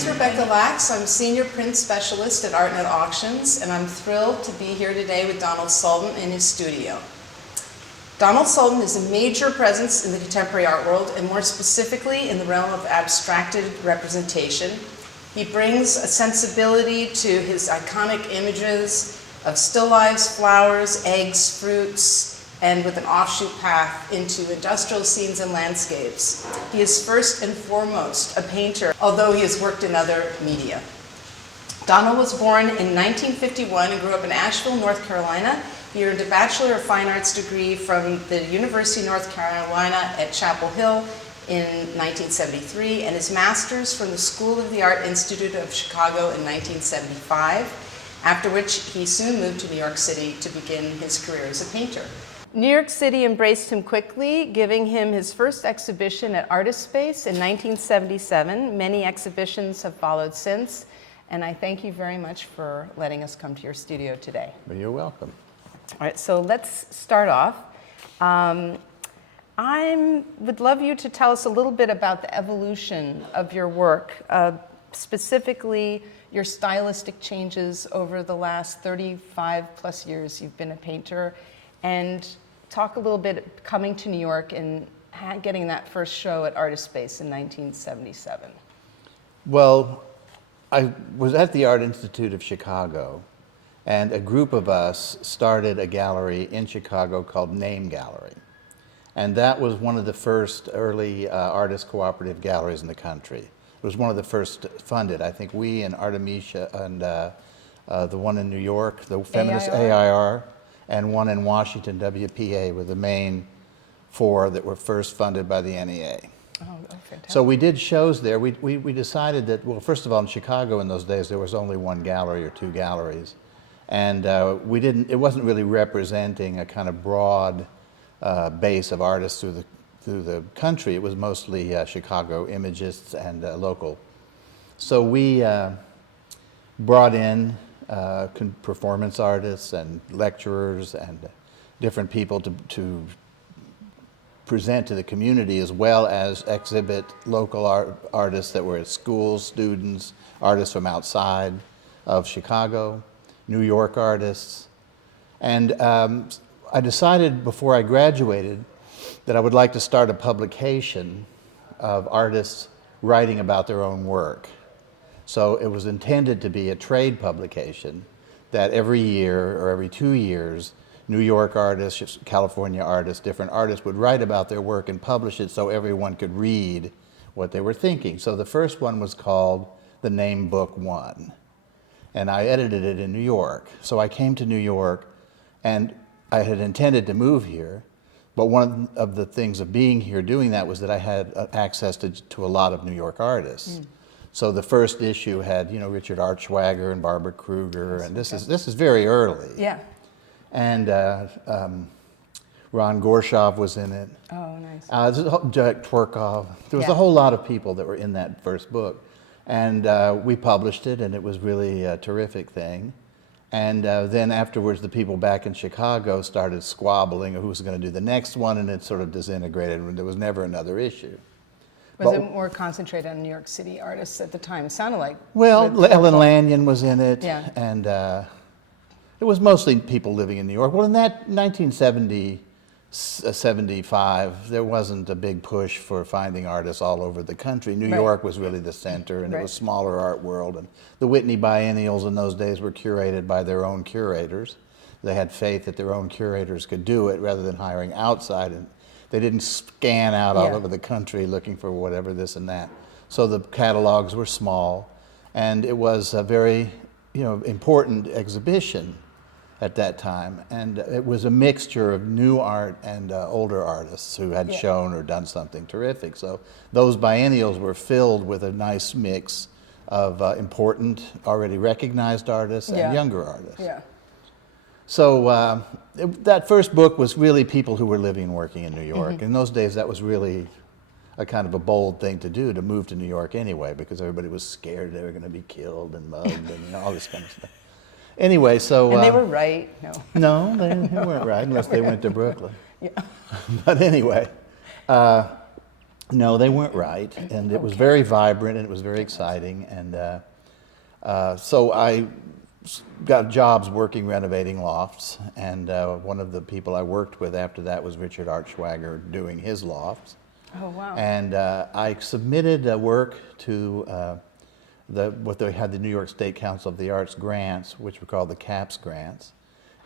name's Rebecca Lax. I'm Senior Print Specialist at ArtNet Auctions, and I'm thrilled to be here today with Donald Sultan in his studio. Donald Sultan is a major presence in the contemporary art world, and more specifically in the realm of abstracted representation. He brings a sensibility to his iconic images of still lifes, flowers, eggs, fruits, and with an offshoot path into industrial scenes and landscapes. He is first and foremost a painter, although he has worked in other media. Donald was born in 1951 and grew up in Asheville, North Carolina. He earned a Bachelor of Fine Arts degree from the University of North Carolina at Chapel Hill in 1973, and his master's from the School of the Art Institute of Chicago in 1975, after which he soon moved to New York City to begin his career as a painter. New York City embraced him quickly, giving him his first exhibition at Artist Space in 1977. Many exhibitions have followed since, and I thank you very much for letting us come to your studio today. Well, you're welcome. All right, so let's start off. I would love you to tell us a little bit about the evolution of your work, specifically your stylistic changes over the last 35 plus years you've been a painter, and talk a little bit coming to New York and getting that first show at Artist Space in 1977. Well, I was at the Art Institute of Chicago, and a group of us started a gallery in Chicago called Name Gallery. And that was one of the first early artist cooperative galleries in the country. It was one of the first funded. I think we and Artemisia and the one in New York, the feminist AIR, and one in Washington, WPA, were the main four that were first funded by the NEA. Oh, fantastic. So we did shows there. We decided that, well, first of all, in Chicago in those days, there was only one gallery or two galleries. And it wasn't really representing a kind of broad base of artists through the country. It was mostly Chicago imagists and local. So we brought in performance artists and lecturers and different people to present to the community, as well as exhibit local artists that were at schools, students, artists from outside of Chicago, New York artists. And I decided before I graduated that I would like to start a publication of artists writing about their own work. So it was intended to be a trade publication that every year or every 2 years, New York artists, California artists, different artists would write about their work and publish it so everyone could read what they were thinking. So the first one was called The Name Book One, and I edited it in New York. So I came to New York, and I had intended to move here, but one of the things of being here doing that was that I had access to a lot of New York artists. Mm. So the first issue had, Richard Archwager and Barbara Kruger, and this is very early. Yeah. And Ron Gorshov was in it. Oh, nice. Jack Twerkov. There was a whole lot of people that were in that first book. And we published it, and it was really a terrific thing. And then afterwards, the people back in Chicago started squabbling who was going to do the next one, and it sort of disintegrated, and there was never another issue. Was it more concentrated on New York City artists at the time? It sounded like... Well, Ellen Lanyon was in it, yeah. And it was mostly people living in New York. Well, in that 1975, there wasn't a big push for finding artists all over the country. New York was really the center, and it was smaller art world. And the Whitney biennials in those days were curated by their own curators. They had faith that their own curators could do it rather than hiring outside. And they didn't scan out all over the country looking for whatever, this and that. So the catalogs were small, and it was a very, important exhibition at that time. And it was a mixture of new art and older artists who had shown or done something terrific. So those biennials were filled with a nice mix of important, already recognized artists and younger artists. Yeah. So that first book was really people who were living and working in New York. Mm-hmm. In those days, that was really a kind of a bold thing to do, to move to New York anyway, because everybody was scared they were going to be killed and mugged and all this kind of stuff. Anyway, so... And they were right, no. No, they weren't right, unless they went to Brooklyn. Yeah. But anyway, No, they weren't right, and it was very vibrant and it was very exciting, and so I got jobs working renovating lofts, and one of the people I worked with after that was Richard Archschwager doing his lofts. Oh, wow. And I submitted work to what they had, the New York State Council of the Arts grants, which were called the CAPS grants,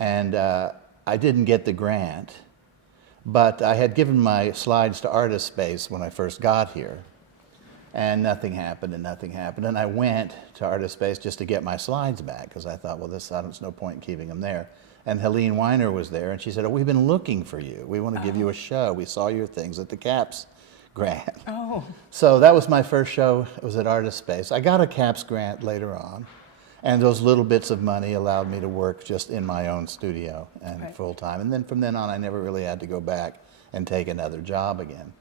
and I didn't get the grant. But I had given my slides to Artist Space when I first got here, and nothing happened and nothing happened. And I went to Artist Space just to get my slides back, because I thought, well, there's no point in keeping them there. And Helene Weiner was there, and she said, oh, we've been looking for you. We want to give you a show. We saw your things at the CAPS grant. Oh. So that was my first show. It was at Artist Space. I got a CAPS grant later on. And those little bits of money allowed me to work just in my own studio and full time. And then from then on, I never really had to go back and take another job again.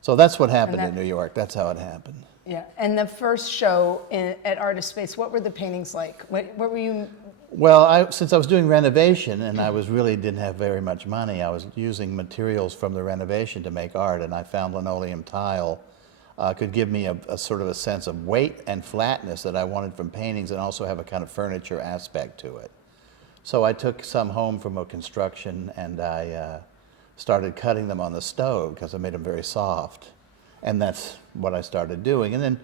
So that's what happened in New York. That's how it happened. Yeah. And the first show at Artist Space, what were the paintings like? What were you? Well, since I was doing renovation and I really didn't have very much money, I was using materials from the renovation to make art, and I found linoleum tile could give me a sort of a sense of weight and flatness that I wanted from paintings, and also have a kind of furniture aspect to it. So I took some home from a construction, and I started cutting them on the stove because I made them very soft. And that's what I started doing. And then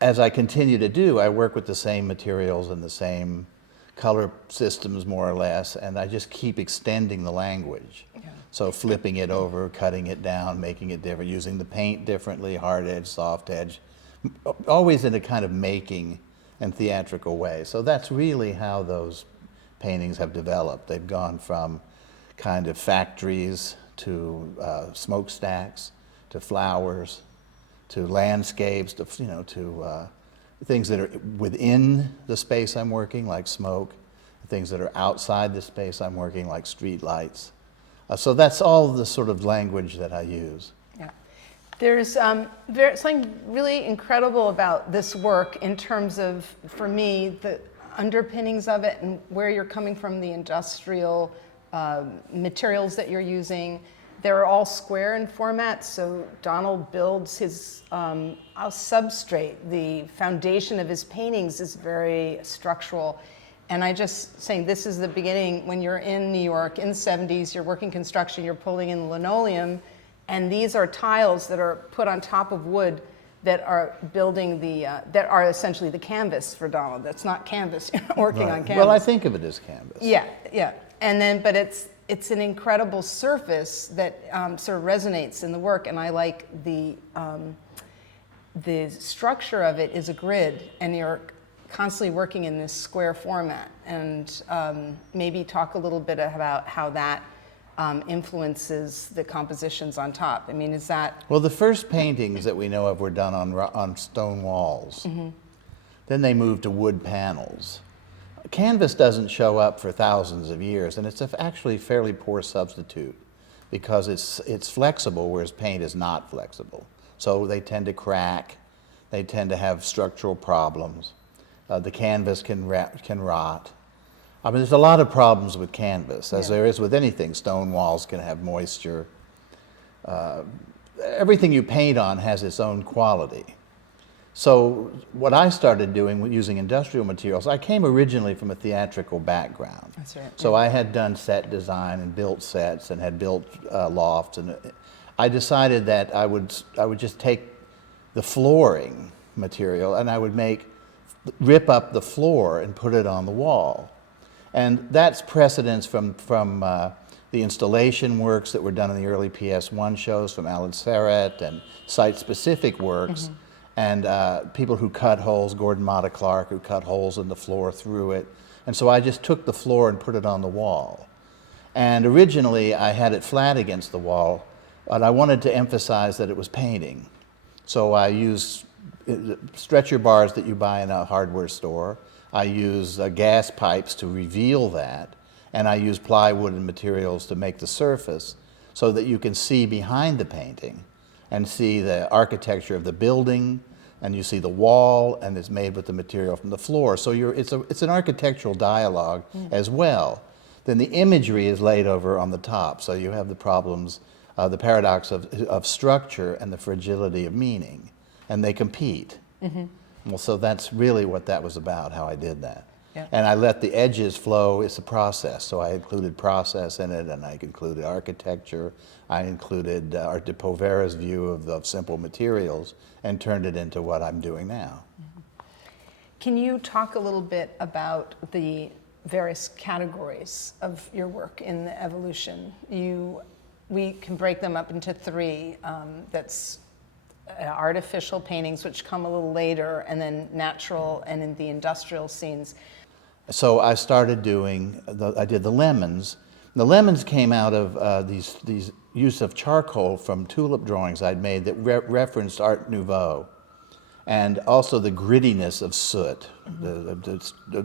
as I continue to do, I work with the same materials and the same color systems, more or less, and I just keep extending the language. Yeah. So flipping it over, cutting it down, making it different, using the paint differently, hard edge, soft edge, always in a kind of making and theatrical way. So that's really how those paintings have developed. They've gone from kind of factories to smokestacks, to flowers, to landscapes, to things that are within the space I'm working, like smoke, things that are outside the space I'm working, like street lights. So that's all the sort of language that I use. Yeah. There's something really incredible about this work in terms of, for me, the underpinnings of it and where you're coming from, the industrial materials that you're using. They're all square in format, so Donald builds his substrate. The foundation of his paintings is very structural. And I just saying, this is the beginning. When you're in New York in the 70s, you're working construction, you're pulling in linoleum, and these are tiles that are put on top of wood that are building that are essentially the canvas for Donald. That's not canvas, you're not working on canvas. Well, I think of it as canvas. Yeah, yeah. And then, but it's an incredible surface that sort of resonates in the work, and I like the structure of it is a grid, and you're constantly working in this square format. And maybe talk a little bit about how that influences the compositions on top. I mean, is that... Well, the first paintings that we know of were done on stone walls. Mm-hmm. Then they moved to wood panels. Canvas doesn't show up for thousands of years, and it's actually a fairly poor substitute because it's flexible, whereas paint is not flexible. So they tend to crack, they tend to have structural problems. The canvas can rot. I mean, there's a lot of problems with canvas, as there is with anything. Stone walls can have moisture. Everything you paint on has its own quality. So what I started doing using industrial materials, I came originally from a theatrical background. That's right. So I had done set design and built sets and had built lofts, and I decided that I would just take the flooring material and I would rip up the floor and put it on the wall. And that's precedence from the installation works that were done in the early PS1 shows from Alan Serrett, and site-specific works. Mm-hmm. And people who cut holes, Gordon Matta Clark, who cut holes in the floor through it. And so I just took the floor and put it on the wall. And originally I had it flat against the wall, but I wanted to emphasize that it was painting. So I used stretcher bars that you buy in a hardware store. I use gas pipes to reveal that. And I use plywood and materials to make the surface so that you can see behind the painting and see the architecture of the building, and you see the wall, and it's made with the material from the floor. So it's an architectural dialogue as well. Then the imagery is laid over on the top, so you have the problems the paradox of structure and the fragility of meaning, and they compete. Well, so that's really what that was about, how I did that. Yeah. And I let the edges flow. It's a process, so I included process in it, and I included architecture. I included Art de Povera's view of simple materials, and turned it into what I'm doing now. Can you talk a little bit about the various categories of your work in the evolution? We can break them up into three. That's artificial paintings, which come a little later, and then natural, and in the industrial scenes. So I started doing, I did the lemons. The lemons came out of these use of charcoal from tulip drawings I'd made that referenced Art Nouveau, and also the grittiness of soot, the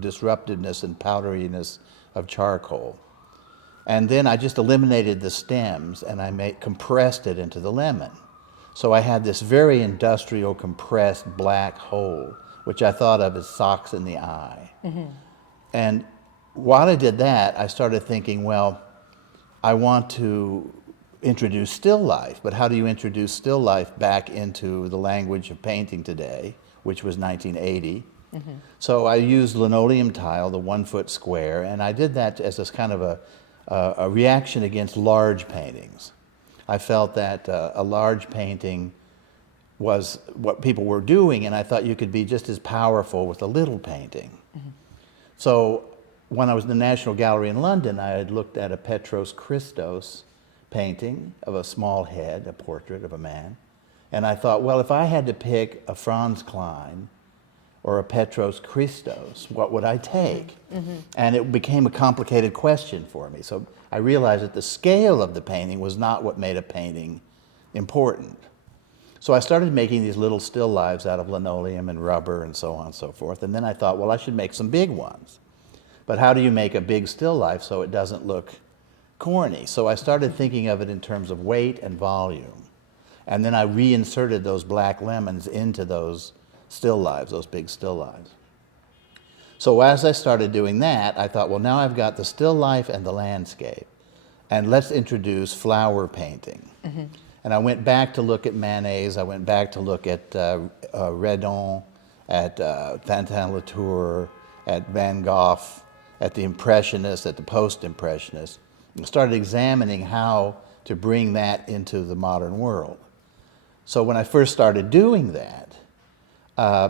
disruptiveness and powderiness of charcoal. And then I just eliminated the stems, and I compressed it into the lemon. So I had this very industrial, compressed black hole, which I thought of as socks in the eye. And while I did that, I started thinking, well, I want to introduce still life, but how do you introduce still life back into the language of painting today, which was 1980? So I used linoleum tile, the 1 foot square, and I did that as a kind of a reaction against large paintings. I felt that a large painting was what people were doing, and I thought you could be just as powerful with a little painting. So when I was in the National Gallery in London, I had looked at a Petros Christos painting of a small head, a portrait of a man, and I thought, well, if I had to pick a Franz Klein or a Petros Christos, what would I take? And it became a complicated question for me. So I realized that the scale of the painting was not what made a painting important. So I started making these little still lives out of linoleum and rubber and so on and so forth. And then I thought, well, I should make some big ones. But how do you make a big still life so it doesn't look corny? So I started thinking of it in terms of weight and volume. And then I reinserted those black lemons into those still lives, those big still lives. So as I started doing that, I thought, well, now I've got the still life and the landscape, and let's introduce flower painting. And I went back to look at Manet's, I went back to look at Redon, at Fantin-Latour, at Van Gogh, at the Impressionists, at the Post-Impressionists, and started examining how to bring that into the modern world. So when I first started doing that,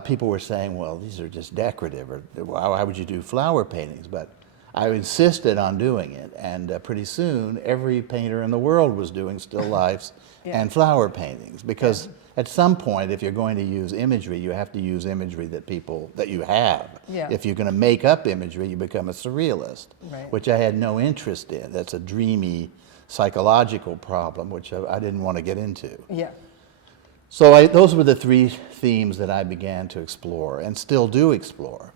people were saying, well, these are just decorative, or why would you do flower paintings? But I insisted on doing it, and pretty soon every painter in the world was doing still lifes and flower paintings, because at some point, if you're going to use imagery, you have to use imagery that you have. If you're going to make up imagery, you become a surrealist, which I had no interest in. That's a dreamy psychological problem, which I didn't want to get into. So those were the three themes that I began to explore and still do explore.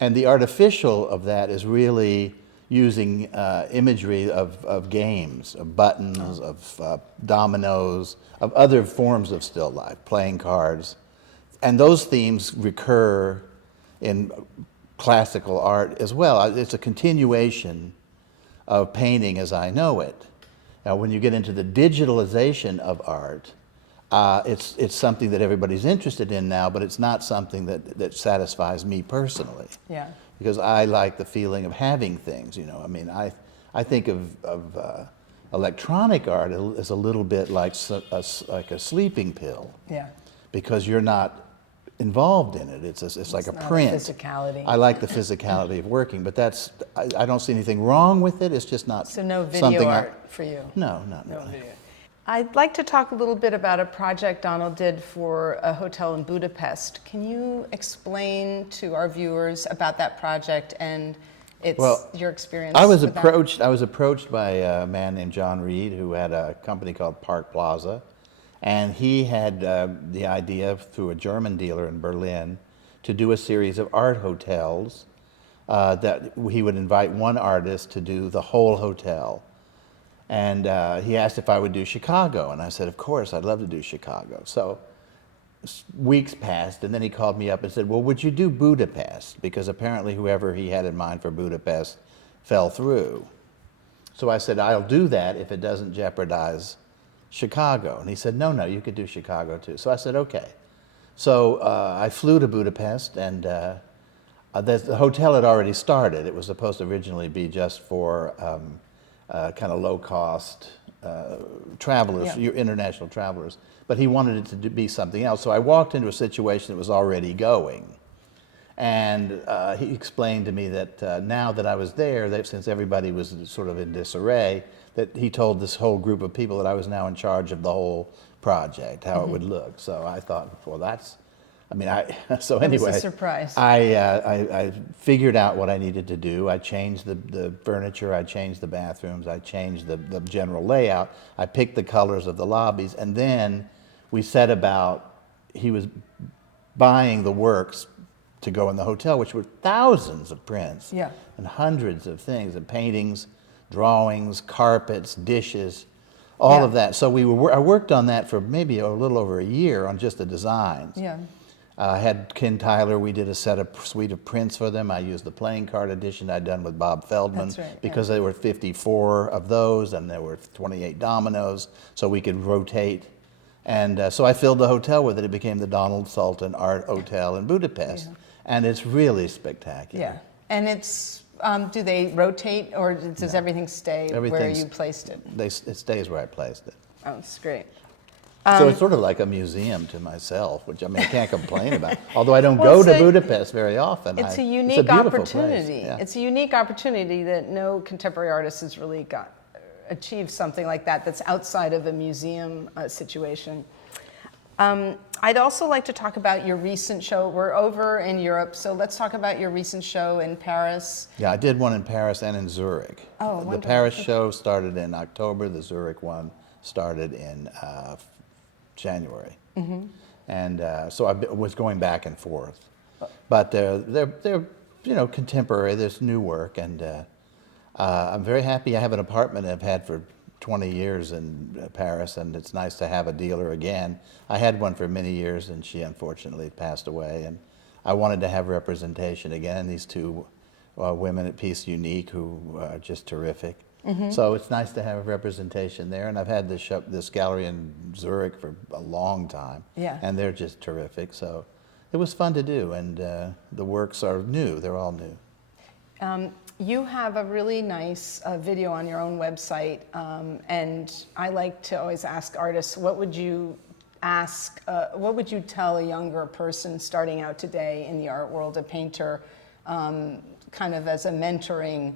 And the artificial of that is really using imagery of games, of buttons, of dominoes, of other forms of still life, playing cards. And those themes recur in classical art as well. It's a continuation of painting as I know it. Now, when you get into the digitalization of art, it's something that everybody's interested in now, but it's not something that satisfies me personally. Because I like the feeling of having things, you know. I mean, I think of electronic art as a little bit like a sleeping pill. Because you're not involved in it. It's like a print. Physicality. I like the physicality of working, but I don't see anything wrong with it. It's just not. So no video art for you. No, not really. Video. I'd like to talk a little bit about a project Donald did for a hotel in Budapest. Can you explain to our viewers about that project and your experience? I was approached by a man named John Reed, who had a company called Park Plaza, and he had the idea through a German dealer in Berlin to do a series of art hotels that he would invite one artist to do the whole hotel. And he asked if I would do Chicago, and I said, of course, I'd love to do Chicago. So weeks passed, and then he called me up and said, well, would you do Budapest? Because apparently whoever he had in mind for Budapest fell through. So I said, I'll do that if it doesn't jeopardize Chicago. And he said, no, you could do Chicago too. So I said, okay. So I flew to Budapest, and the hotel had already started. It was supposed to originally be just for kind of low-cost travelers, international travelers. But he wanted it to be something else. So I walked into a situation that was already going. And he explained to me that now that I was there, that since everybody was sort of in disarray, that he told this whole group of people that I was now in charge of the whole project, how it would look. So I thought, well, so anyway. It was a surprise. I figured out what I needed to do. I changed the furniture, I changed the bathrooms, I changed the general layout. I picked the colors of the lobbies, and then we set about, he was buying the works to go in the hotel, which were thousands of prints and hundreds of things, and paintings, drawings, carpets, dishes, all of that. So I worked on that for maybe a little over a year on just the designs. I had Ken Tyler, we did a suite of prints for them. I used the playing card edition I'd done with Bob Feldman. That's right, because there were 54 of those and there were 28 dominoes, so we could rotate. And so I filled the hotel with it. It became the Donald Sultan Art Hotel in Budapest. And it's really spectacular. Yeah. And it's, do they rotate, or does everything stay where you placed it? It stays where I placed it. Oh, it's great. So it's sort of like a museum to myself, which I can't complain about. Although I don't go to Budapest very often. It's a unique opportunity. Yeah. It's a unique opportunity that no contemporary artist has really achieved something like that that's outside of a museum situation. I'd also like to talk about your recent show. We're over in Europe, so let's talk about your recent show in Paris. Yeah, I did one in Paris and in Zurich. Oh, the wonderful. Paris show started in October. The Zurich one started in January. And so I was going back and forth. But they're contemporary. There's new work, and I'm very happy. I have an apartment I've had for 20 years in Paris, and it's nice to have a dealer again. I had one for many years, and she unfortunately passed away, and I wanted to have representation again. These two women at Piece Unique who are just terrific. So it's nice to have representation there, and I've had this gallery in Zurich for a long time, and they're just terrific. So it was fun to do, and the works are new. They're all new. You have a really nice video on your own website, and I like to always ask artists, what would you tell a younger person starting out today in the art world, a painter, kind of as a mentoring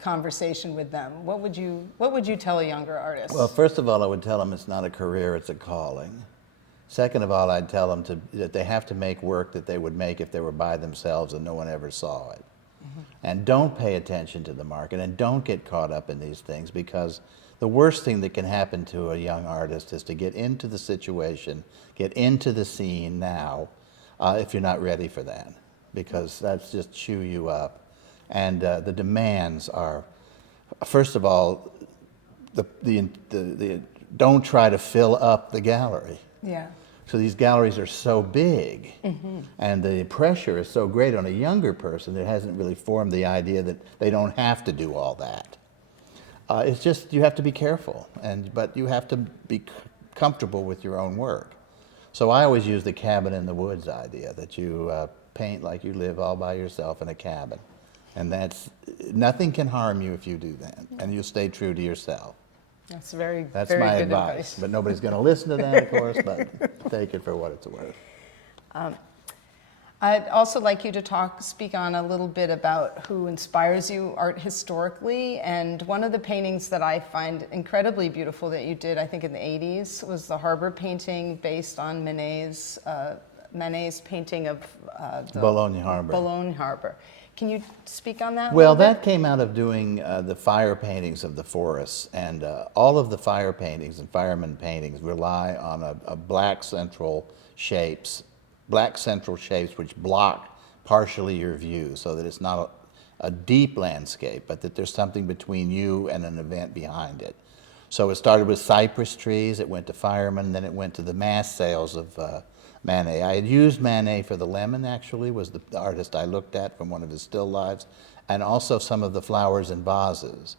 conversation with them? What would you tell a younger artist? Well, first of all, I would tell them it's not a career, it's a calling. Second of all, I'd tell them that they have to make work that they would make if they were by themselves and no one ever saw it. And don't pay attention to the market, and don't get caught up in these things, because the worst thing that can happen to a young artist is to get into the situation, get into the scene now, if you're not ready for that, because that's just chew you up. And the demands are, first of all, don't try to fill up the gallery. So these galleries are so big, and the pressure is so great on a younger person that hasn't really formed the idea that they don't have to do all that. It's just, you have to be careful, but you have to be comfortable with your own work. So I always use the cabin in the woods idea, that you paint like you live all by yourself in a cabin. And nothing can harm you if you do that, and you stay true to yourself. That's very my good advice. But nobody's going to listen to that, of course, but take it for what it's worth. I'd also like you to speak on a little bit about who inspires you art historically. And one of the paintings that I find incredibly beautiful that you did, I think in the 80s, was the harbor painting based on Manet's painting of the Boulogne Harbor. Boulogne Harbor. Can you speak on that? Well, that came out of doing the fire paintings of the forests, and all of the fire paintings and fireman paintings rely on a black central shapes which block partially your view, so that it's not a deep landscape, but that there's something between you and an event behind it. So it started with cypress trees, it went to firemen, then it went to the mast sails of Manet. I had used Manet for the lemon, actually, was the artist I looked at from one of his still lives, and also some of the flowers in vases.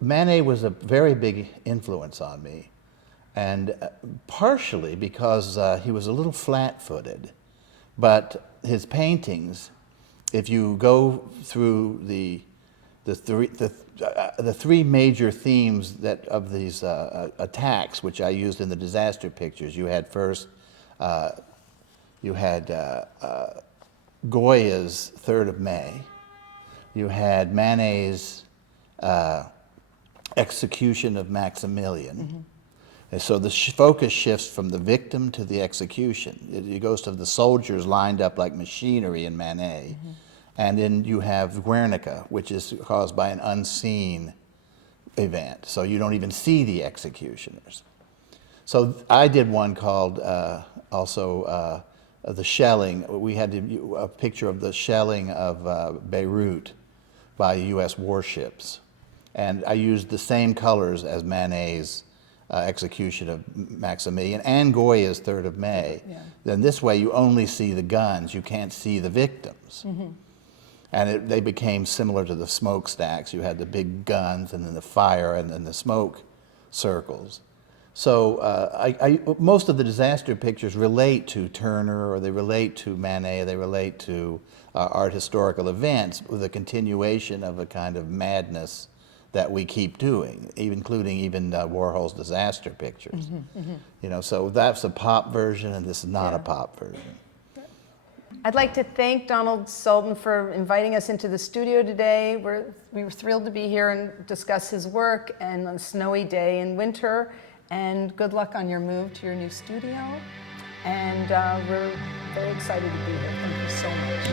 Manet was a very big influence on me, and partially because he was a little flat-footed, but his paintings, if you go through the three major themes of these attacks, which I used in the disaster pictures, you had first, you had Goya's 3rd of May, you had Manet's execution of Maximilian. Mm-hmm. And so the focus shifts from the victim to the execution. It goes to the soldiers lined up like machinery in Manet. Mm-hmm. And then you have Guernica, which is caused by an unseen event. So you don't even see the executioners. So I did one called also the shelling. We had a picture of the shelling of Beirut by U.S. warships. And I used the same colors as Manet's execution of Maximilian and Goya's 3rd of May. Yeah. Then this way you only see the guns, you can't see the victims. Mm-hmm. And they became similar to the smokestacks. You had the big guns and then the fire and then the smoke circles. So most of the disaster pictures relate to Turner, or they relate to Manet, or they relate to art historical events with a continuation of a kind of madness that we keep doing, including even Warhol's disaster pictures. Mm-hmm, mm-hmm. You know, so that's a pop version, and this is not a pop version. I'd like to thank Donald Sultan for inviting us into the studio today. We were thrilled to be here and discuss his work, and on a snowy day in winter. And good luck on your move to your new studio. And we're very excited to be here. Thank you so much.